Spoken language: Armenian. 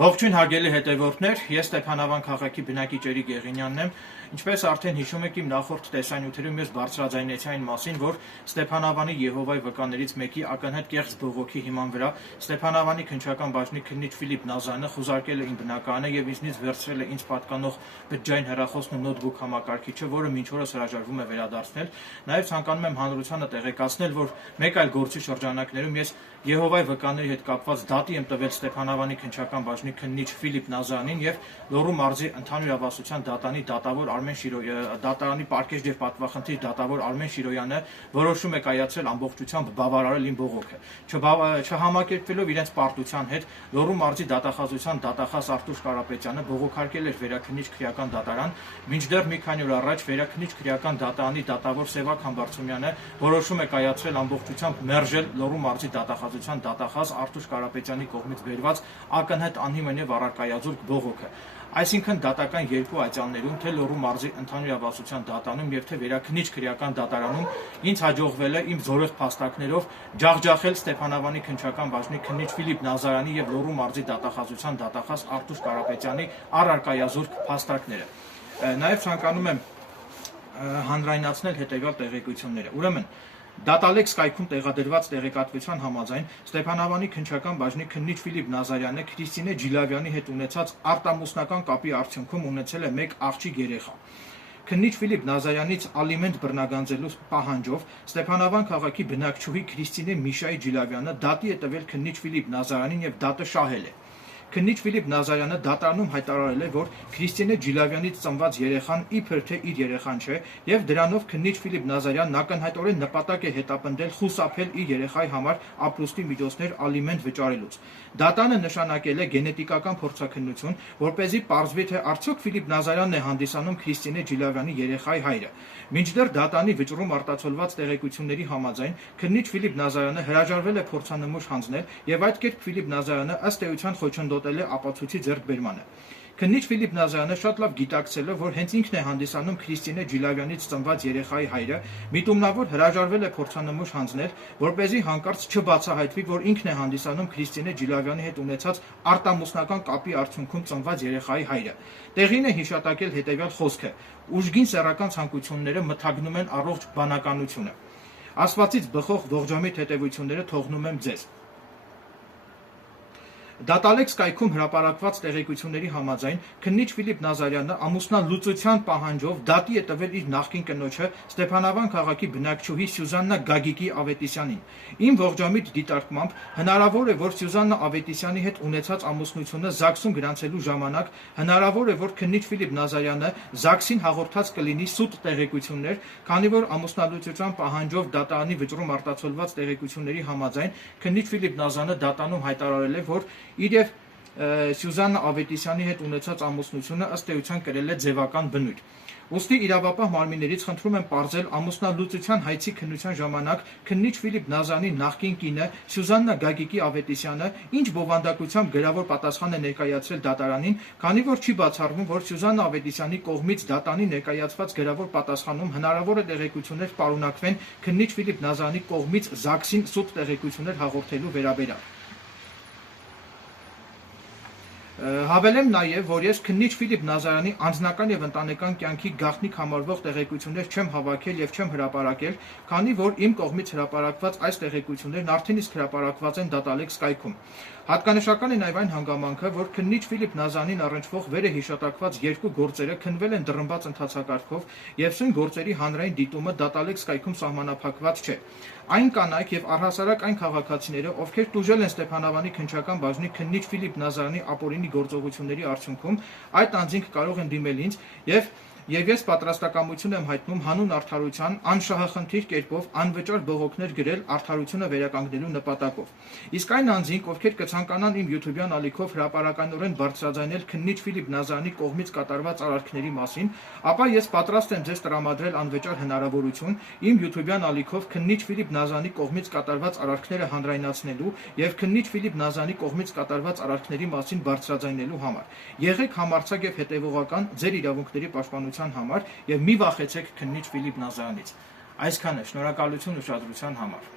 Ողջույն հարգելի հետևորդներ, ես Ստեփանավան քաղաքի բնակիչերի Գեղինյանն եմ, ինչպես արդեն հիշում եք իմ նախորդ տեսանյութերում ես բարձրաձայնեցի այն մասին, որ Ստեփանավանի Եհովայի վկաներից մեկի ակնհայտ կեղծ բողոքի հիման վրա Ստեփանավանի քննչական բաժնի քննիչ Ֆիլիպ Նազարյանը խուզարկել է իմ բնակարանը եւ ինձնից վերցրել է ինձ պատկանող բջջային հեռախոսն ու նոթբուք համակարգիչը, որը մինչ օրս հրաժարվում է վերադարձնել։ Նաեւ ցանկանում եմ հանրությանը տեղեկացնել, որ մեկ այլ գործի շրջանակներում ես Եհովայի վկաների հետ կապված դատի եմ տվել Ստեփանավանի քննչական բաժնի քննիչ Ֆիլիպ Նազարյանին եւ Լոռու մարզի ընդհանուր ավասության դատանի դատավոր դատարանի պարկեշտ եւ պատվախնդիր դատավոր Արմեն Շիրոյանը որոշում է կայացրել ամբողջությամբ բավարարել իմ բողոքը, չհամակերպվելով իրենց պարտության հետ Լոռու մարզի դատախազության դատախազ Արտուշ Կարապետյանը բողոքարկել էր վերաքննիչ քրեական դատարան, մինչդեռ մի քանի օր առաջ վերաքննիչ քրեական դատարանի դատավոր Սևակ Համբարձումյանը որոշում է կայացրել ամբողջությամբ մերժել Լոռու մարզի դատախազության դատախազ Արտուշ Կարապետյանի կողմից բերված ակնհայտ անհիմն եւ առարկայազուրկ բողոքը։ Այսինքն դատական երկու այցաններում թե Լոռու մարզի ընդհանուր ավասության դատանում եւ թե վերաքննիչ քրեական դատարանում ինձ հաջողվել է իմ զորեղ փաստարկներով ջախջախել Ստեփանավանի քննչական բաժնի քննիչ Ֆիլիպ Նազարյանի եւ Լոռու մարզի դատախազության դատախազ Արտուշ Կարապետյանի առարկայազուրկ փաստարկները։ Նաեւ ցանկանում եմ հանրայնացնել հետեւյալ տեղեկությունները։ Ուրեմն Դատալեքս կայքում տեղադրված տեղեկատվության համաձայն Ստեփանավանի քննչական բաժնի քննիչ Ֆիլիպ Նազարյանը Քրիստինե Ջիլավյանի հետ ունեցած արտամուսնական կապի արդյունքում ունեցել է մեկ աղջիկ երեխա։ Քննիչ Ֆիլիպ Նազարյանից ալիմենտ բռնագանձելու պահանջով Ստեփանավան քաղաքի բնակչուհի Քրիստինե Միշայի Ջիլավյանը դատի է տվել քննիչ Ֆիլիպ Նազարյանին եւ դատը շահել է։ Քննիչ Ֆիլիպ Նազարյանը դատարանում հայտարարել է, որ Քրիստինե Ջիլավյանից ծնված երեխան իբր թե իր երեխան չէ եւ դրանով քննիչ Ֆիլիպ Նազարյանն ակնհայտորեն նպատակ է հետապնդել խուսափել իր երեխայի համար ապրուստի միջոցներ ալիմենտ վճարելուց։ Դատանը նշանակել է գենետիկական փորձաքննություն, որպեսզի պարզվի, թե արդյոք Ֆիլիպ Նազարյանն է հանդիսանում Քրիստինե Ջիլավյանի երեխայի հայրը։ Մինչդեռ դատանի վճռում արտացոլված տեղեկությունների համաձայն քննիչ Ֆիլիպ Նազարյանը հրաժարվել է փորձանմուշ հանձնել եւ այդ կերպ Ֆիլիպ Նազարյանը ըստ էության խոչընդոտել է ապացույցի ձեռքբերմանը։ Քննիչ Ֆիլիպ Նազարյանը շատ լավ գիտակցելով, որ հենց ինքն է հանդիսանում Քրիստինե Ջիլավյանից ծնված երեխայի հայրը, միտումնավոր հրաժարվել է փորձանմուշ հանձնել, որպեսզի հանկարծ չբացահայտվի, որ ինքն է հանդիսանում Քրիստինե Ջիլավյանի հետ ունեցած արտամուսնական կապի արդյունքում ծնված երեխայի հայրը։ Տեղին է հիշատակել հետևյալ խոսքը. ուժգին սեռական ցանկությունները մթագնում են առողջ բանականությունը։ Ասվածից բխող ողջամիտ հետևությունները թողնում եմ ձեզ։ Դատալեքս կայքում հրապարակված տեղեկությունների համաձայն քննիչ Ֆիլիպ Նազարյանը ամուսնալուծության պահանջով դատի է տվել իր նախկին կնոջը Ստեփանավան քաղաքի բնակչուհի Սյուզաննա Գագիկի Ավետիսյանին։ Իմ ողջամիտ դիտարկմամբ հնարավոր է, որ Սյուզաննա Ավետիսյանի հետ ունեցած ամուսնությունը ԶԱԳՍ-ում գրանցելու ժամանակ հնարավոր է, որ քննիչ Ֆիլիպ Նազարյանը ԶԱԳՍ-ին հաղորդած կլինի սուտ տեղեկություններ, քանի որ ամուսնալուծության պահանջով դատարանի վճռում արտացոլված տեղեկությունների համաձայն քննիչ Ֆիլիպ Նազարյանը դատանում հայտարարել է, որ իր եւ Սյուզաննա Ավետիսյանի հետ ունեցած ամուսնությունը ըստ էության կրել է ձևական բնույթ։ Ուստի իրավապահ մարմիններից խնդրում եմ պարզել ամուսնալուծության հայցի քննության ժամանակ քննիչ Ֆիլիպ Նազարյանի նախկին կինը Սյուզաննա Գագիկի Ավետիսյանը ինչ բովանդակությամբ գրավոր պատասխան է ներկայացրել դատարանին, քանի որ չի բացառվում, որ Սյուզաննա Ավետիսյանի կողմից դատանի ներկայացված գրավոր պատասխանում հնարավոր է տեղեկություններ պարունակվեն քննիչ Ֆիլիպ Նազարյանի կողմից ԶԱԳՍ-ին սուտ տեղեկություններ հաղորդելու վերաբերյալ։ Հավելեմ նաև, որ ես քննիչ Ֆիլիպ Նազարյանի անձնական եւ ընտանեկան կյանքի գաղտնիք համարվող տեղեկություններ չեմ հավաքել եւ չեմ հրապարակել, քանի որ իմ կողմից հրապարակված այս տեղեկություններն արդեն իսկ հրապարակված են Դատալեքս կայքում։ Հատկանշական է նաև այն հանգամանքը, որ քննիչ Ֆիլիպ Նազարյանին առնչվող վերը հիշատակված երկու գործերը քննվել են դռնբաց ընթացակարգով եւ սույն գործերի հանրային դիտումը Դատալեքս կայքում սահմանափակված չէ։ Այն կանայք եւ առհասարակ այն քաղաքացիները, ովքեր տուժել են Ստեփանավանի քննչական բաժնի քննիչ Ֆիլիպ Նազարյանի ապօրինի գործողությունների արդյունքում, այդ անձինք կարող են դիմել ինձ եւ ես պատրաստակամություն եմ հայտնում հանուն արդարության անշահախնդիր կերպով անվճար բողոքներ գրել արդարությունը վերականգնելու նպատակով։ Իսկ այն անձինք, ովքեր կցանկանան իմ YouTube-յան ալիքով հրապարակայնորեն բարձրաձայնել քննիչ Ֆիլիպ Նազարյանի կողմից կատարված արարքների մասին, ապա ես պատրաստ եմ ձեզ տրամադրել անվճար հնարավորություն իմ YouTube-յան ալիքով քննիչ Ֆիլիպ Նազարյանի կողմից կատարված արարքները հանրայնացնելու եւ քննիչ Ֆիլիպ Նազարյանի կողմից կատարված արարքների մասին բարձրաձայնելու համար։ Եղեք համարձակ եւ հետեւողական ձեր իրավունքների պաշտպանության համար եւ մի վախեցեք քննիչ Ֆիլիպ Նազարյանից։ Այսքանը, շնորհակալություն ուշադրության համար։